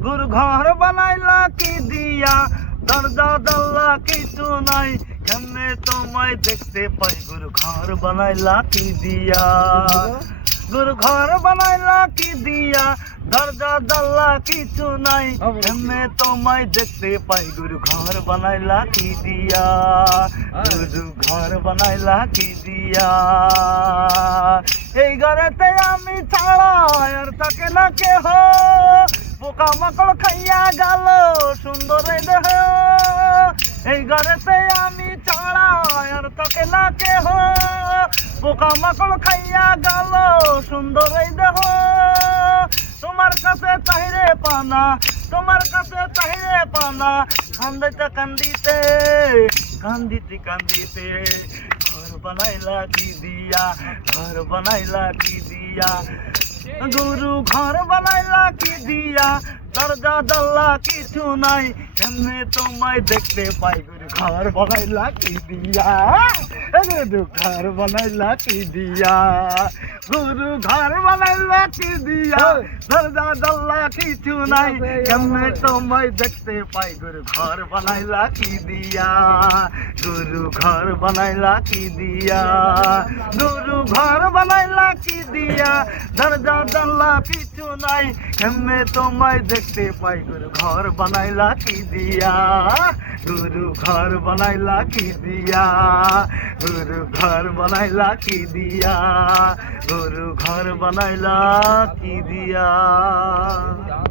গুরু ঘর বানাইলা কি দিয়া, দরজা দল্লা কিছু নাই, কেমনে তোমায় দেখতে পাই, গুরু ঘর বানাইলা কি দিয়া। গুরু ঘর বানাইলা কি দিয়া, দরজা দল্লা কিছু নাই, কেমনে তোমায় দেখতে পাই, গুরু ঘর বানাইলা কি দিয়া। গুরু ঘর বানাইলা কি দিয়া। এই ঘরেতে আমি ছাড়া আর থাকে না কেহ, পোকা মাকড় খাইয়া গেল সুন্দর এই দেহ। এই ঘরেতে আমি ছাড়া আর থাকে না কেহ, পোকা মাকড় খাইয়া গেল সুন্দর এই দেহ। তোমার কাছে চাহিরে পানা, তোমার কাছে চাহিরে পানা, কান্দিতে কান্দিতে কান্দিতে কান্দিতে, ঘর বানাইলা কি দিয়া, ঘর বানাইলা কি দিয়া। গুরু ঘর বানাইলা কি দিয়া, দরজা দল্লা কিছু নাই, কেমনে তোমায় দেখতে পাই, গুরু ঘর বানাইলা কি দিয়া। গুরু ঘর বানাইলা কি দিয়া, গুরু ঘর বানাইলা কি দিয়া, দরজা দল্লা কিছু নাই, কেমনে তোমায় দেখতে পাই, গুরু ঘর বানাইলা কি দিয়া। গুরু ঘর বানাইলা কি দিয়া, গুরু ঘর বানাইলা কি দিয়া, দরজা দল্লা কিছু নাই, কেমনে তোমায় দেখতে পাই, গুরু ঘর বানাইলা কি দিয়া। গুরু ঘর বানাইলা কি দিয়া, গুরু ঘর বানাইলা কি দিয়া, গুরু ঘর বানাইলা কি দিয়া।